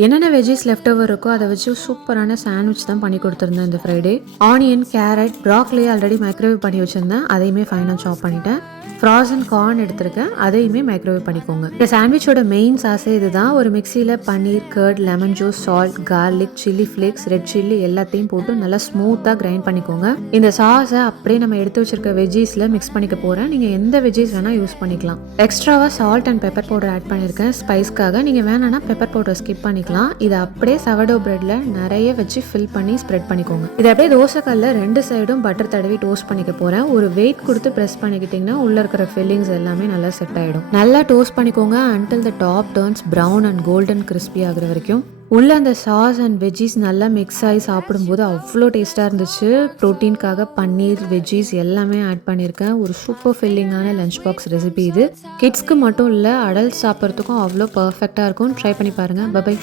என்னென்ன veggies left over இருக்கோ அதை வச்சு சூப்பரான சாண்ட்விச் தான் பண்ணி கொடுத்துருந்தேன் இந்த Friday. Onion, carrot, ப்ராக்லி already microwave பண்ணி வச்சுருந்தேன், அதையுமே ஃபைனாக சாப் பண்ணிட்டேன். ஃப்ராசன் கார்ன் எடுத்திருக்கேன், அதையுமே மைக்ரோவேவ் பண்ணிக்கோங்க. இந்த சாண்ட்விச்சோட மெயின் சாஸே இதுதான். ஒரு மிக்சியில் paneer, curd, lemon juice, salt, garlic, chilli flakes, red chilli எல்லாத்தையும் போட்டு நல்லா ஸ்மூத்தாக கிரைண்ட் பண்ணிக்கோங்க. இந்த சாஸை அப்படியே நம்ம எடுத்து வச்சிருக்க வெஜ்ஜீஸில் மிக்ஸ் பண்ணிக்க போகிறேன். நீங்கள் எந்த வெஜ்ஜீஸ் வேணால் யூஸ் பண்ணிக்கலாம். எக்ஸ்ட்ராவாக salt and pepper powder add பண்ணியிருக்கேன் ஸ்பைஸ்க்காக. நீங்கள் வேணான்னா பெப்பர் பவுடர் ஸ்கிப் பண்ணிக்கலாம். இதை அப்படியே சவடோ பிரெட்ல நிறைய வச்சு ஃபில் பண்ணி ஸ்ப்ரெட் பண்ணிக்கோங்க. இதை அப்படியே தோசைக்கல்ல 2 சைடும் பட்டர் தடவி டோஸ்ட் பண்ணிக்க போகிறேன். ஒரு வெயிட் கொடுத்து ப்ரெஸ் பண்ணிக்கிட்டிங்கன்னா உள்ள இருக்கிற ஃபில்லிங்ஸ் எல்லாமே நல்லா செட் ஆகிடும். நல்லா டோஸ்ட் பண்ணிக்கோங்க until the top turns brown and golden crispy ஆகிற வரைக்கும். உள்ள அந்த சாஸ் அண்ட் வெஜ்ஜீஸ் நல்லா மிக்ஸ் ஆகி சாப்பிடும்போது அவ்வளோ டேஸ்ட்டாக இருந்துச்சு. ப்ரோட்டீனுக்காக பன்னீர், வெஜ்ஜீஸ் எல்லாமே ஆட் பண்ணியிருக்கேன். ஒரு சூப்பர் ஃபில்லிங்கான லஞ்ச் பாக்ஸ் ரெசிபி இது. கிட்ஸ்க்கு மட்டும் இல்லை, அடல்ட் சாப்பிட்றதுக்கும் அவ்வளோ பர்ஃபெக்டாக இருக்கும். ட்ரை பண்ணி பாருங்கள். பை.